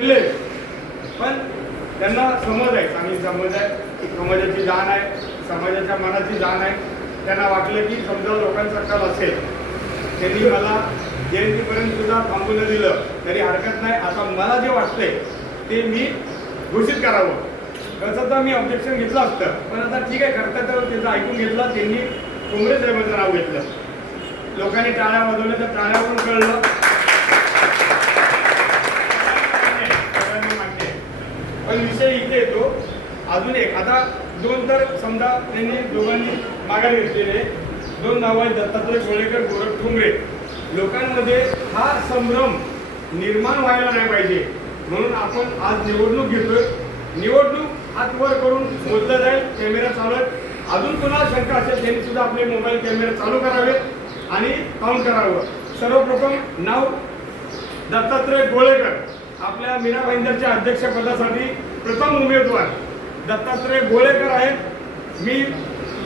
पण त्यांना समज आहे, चांगली समज आहे, समाजाची जाण आहे, समाजाच्या मनाची जाण आहे. त्यांना वाटलं की समजा लोकांचा कल असेल, त्यांनी मला जयंतीपर्यंत सुद्धा थांबू न दिलं तरी हरकत नाही. आता मला जे वाटतंय ते मी घोषित करावं. तसं तर मी ऑब्जेक्शन घेतलं असतं, पण आता ठीक आहे, करता तर त्याचं ऐकून घेतलं. त्यांनी ठोंबरे साहेबांचं नाव घेतलं. लोकांनी टाळ्या वाजवल्या, तर टाळ्यावरून कळलं. पण विषय इथे येतो अजून एक. आता दोन तर समजा त्यांनी दोघांनी माघार घेतलेले दोन नावं आहेत, दत्तात्रय गोळेकर, गोरख ठोंबरे. लोकांमध्ये हा संभ्रम निर्माण व्हायला नाही पाहिजे म्हणून आपण आज निवडणूक घेतोय. निवडणूक हात वर करून मोजलं जाईल, कॅमेरा चालू आहे. अजून कोणाला शंका असेल त्यांनी सुद्धा आपले मोबाईल कॅमेरा चालू करावेत आणि काउंट करावं. सर्वप्रथम नाव दत्तात्रय गोळेकर, आपल्या मीरा भाईंदरच्या अध्यक्षपदासाठी प्रथम उमेदवार दत्तात्रय गोळेकर आहेत. मी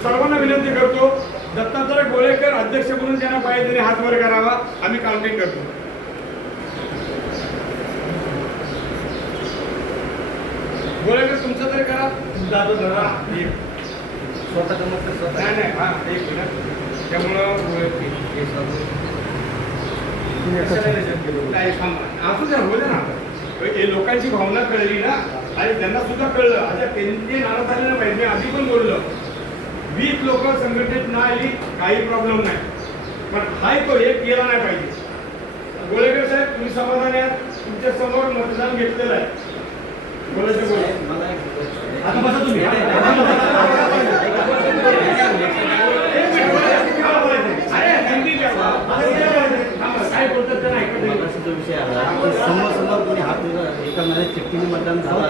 सर्वांना विनंती करतो, दत्तात्रय गोळेकर अध्यक्ष म्हणून त्यांना पाहिजे त्यांनी हात वर करावा. आम्ही काउंटिंग करतो. गोळेकर तुमचं तरी करा. जातो धरा स्वतःचं मत नाही नाही. हा एक मिनिट. त्यामुळं असू द्या, होऊ द्या ना. हे लोकांची भावना कळली ना आणि त्यांना सुद्धा कळलं. आता त्यांनी नाराज झाले ना पाहिजे. आधी पण बोललो 20 लोक संघटनेत ना आली काही प्रॉब्लेम नाही, पण हाय तो एक केला नाही पाहिजे. गोळेकर साहेब तुम्ही समाधानी आहात? तुमच्या समोर मतदान घेतलेलं आहे. बोलायचं बोला. आता बसा तुम्ही. काय बोलतात त्यांना ऐकत विषय आला. समोर कोणी हात एका चिठ्ठीने मतदान झालं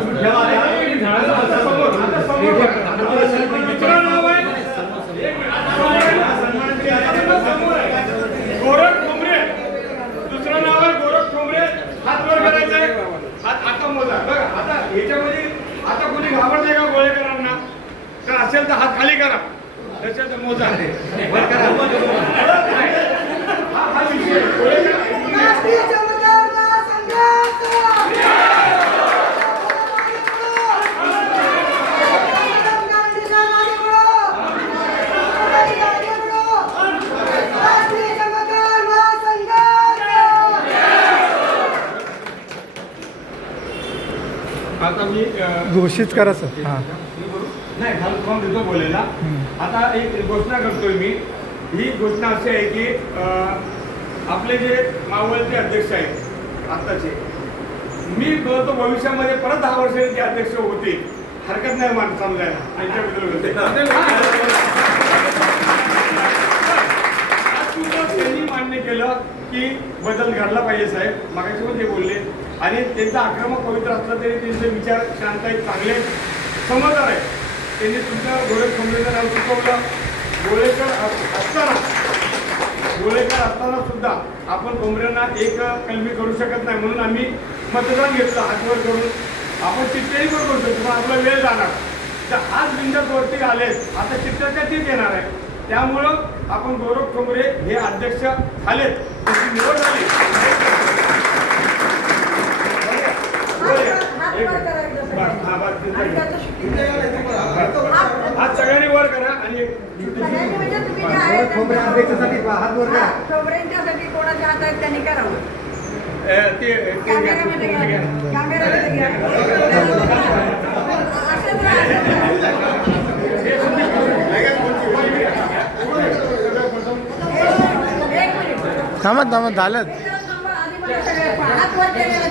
गोरख ठोंबरे, दुसरं नाव आहे गोरख ठोंबरे. हात वर करायचा आहे. हात आता मोजा बघा. आता ह्याच्यामध्ये आता कोणी घाबरते का गोळेकरांना? तर असेल तर हात खाली करा, त्याच्यात मोजा वर करा. हा विषय गोळेकर आता मी घोषित करायचं. हां नाही खाली फॉर्म देतो बोलायला. आता एक घोषणा करतोय मी. ही घोषणा अशी आहे की आपले जे मावळचे अध्यक्ष आहेत आत्ताचे, मी बोलतो भविष्यामध्ये परत 10 वर्षांनी ते अध्यक्ष होते, हरकत नाही मान समजायला. त्यांच्याबद्दल त्यांनी मान्य केलं की बदल घडला पाहिजे साहेब. मागाशी पण ते बोलले आणि त्यांचा आक्रमक पवित्र असला तरी त्यांचे विचार शांत आहेत, चांगले समजदार आहेत. त्यांनी तुमच्या गोरख ठोंबरेचं नाव सुचवलं. गोळेकर असताना सुद्धा आपण ठोंबरेंना एक कलमी करू शकत नाही म्हणून आम्ही मतदान घेतलं हातवर करून. आपण चिठ्ठ्याही पण करू शकतो, आपला वेळ जाणार. तर आज बिंदक वरती आलेत, आता चिठ्ठ्याच्या तीच येणार आहे. त्यामुळं आपण गोरख ठोंबरे हे अध्यक्ष आलेत, त्याची निवड झाली. हात सगळ्यांनी वर करा आणि हात वर करा. ठोंबरेंच्यासाठी कोणाच्या हातात त्यांनी करावं. थांबा झालं. हात वर केलेलं